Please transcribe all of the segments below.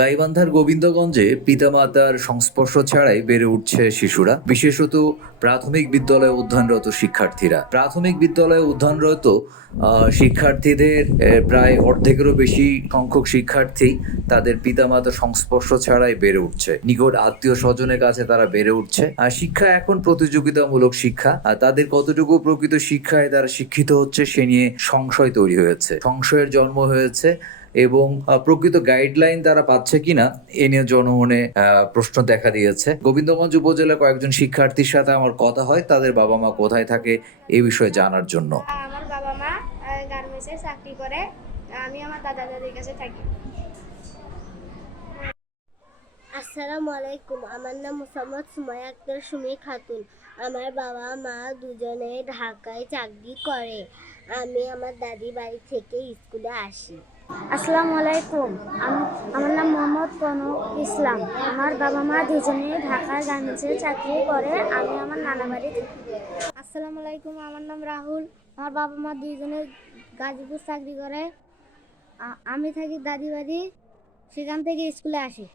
গাইবান্ধার গোবিন্দগঞ্জে পিতামাতার সংস্পর্শ ছাড়াই বেড়ে উঠছে শিশুরা, বিশেষত প্রাথমিক বিদ্যালয়ে অধ্যয়নরত শিক্ষার্থীরা। প্রাথমিক বিদ্যালয়ে অধ্যয়নরত শিক্ষার্থীদের প্রায় অর্ধেকেরও বেশি সংখ্যক শিক্ষার্থী তাদের পিতামাতার সংস্পর্শ ছাড়াই বেড়ে উঠছে। নিকট আত্মীয় স্বজনের কাছে তারা বেড়ে উঠছে। আর শিক্ষা এখন প্রতিযোগিতামূলক শিক্ষা। আর তাদের কতটুকু প্রকৃত শিক্ষায় তারা শিক্ষিত হচ্ছে সে নিয়ে সংশয় তৈরি হয়েছে, সংশয়ের জন্ম হয়েছে এবং প্রকৃত গাইডলাইন তারা পাচ্ছে কিনা এ নিয়ে জনমনে প্রশ্ন দেখা দিয়েছে। গোবিন্দগঞ্জ উপজেলার কয়েকজন শিক্ষার্থীর সাথে আমার কথা হয় তাদের বাবা মা কোথায় থাকে এ বিষয়ে জানার জন্য। আমার বাবা মা গার্মেন্টসে চাকরি করে, আমি আমার দাদা দাদির কাছে থাকি। আসসালামু আলাইকুম, আমার নাম মোসাম্মদ সুমাইয়া আক্তার সুমি খাতুন। আমার বাবা মা দুজনে ঢাকায় চাকরি করে। আমি আমার দাদি বাড়ি থেকে স্কুলে আসি। আসসালামু আলাইকুম, আমার নাম মোহাম্মদ কনক ইসলাম। আমার বাবা মা দুজনে ঢাকার গার্মেন্টসে চাকরি করে, আমি আমার নানা বাড়ি থাকি। আসসালামু আলাইকুম, আমার নাম রাহুল। আমার বাবা মা দুজনে গাজীপুর চাকরি করে, আমি থাকি দাদি বাড়ি, সেখান থেকে স্কুলে আসি।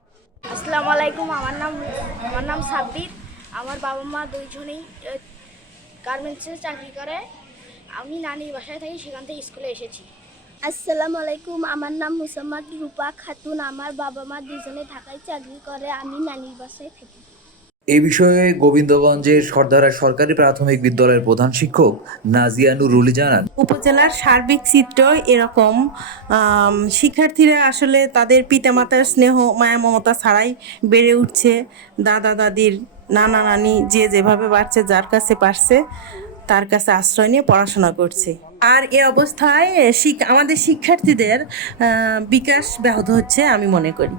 আসসালামু আলাইকুম, আমার নাম সাব্বির। আমার বাবা মা দুইজনেই গার্মেন্টসে চাকরি করে, আমি নানির বাসায় থাকি, সেখান থেকে স্কুলে এসেছি। আসসালামু আলাইকুম, আমার নাম মুসাম্মদ রূপা খাতুন। আমার বাবা মা দুজনে ঢাকায় চাকরি করে, আমি নানির বাসায় থাকি। এ বিষয়ে গোবিন্দগঞ্জের সর্দারা সরকারি প্রাথমিক বিদ্যালয়ের প্রধান শিক্ষক নাজিয়া নুরুল জানান, উপজেলার সার্বিক চিত্র এরকম। শিক্ষার্থীরা আসলে তাদের পিতামাতার স্নেহ মায়া মমতা ছাড়াই বেড়ে উঠছে। দাদা দাদির, নানা নানি যে যেভাবে পারছে, যার কাছে পারছে তার কাছে আশ্রয় নিয়ে পড়াশোনা করছে। আর এ অবস্থায় আমাদের শিক্ষার্থীদের বিকাশ ব্যাহত হচ্ছে আমি মনে করি।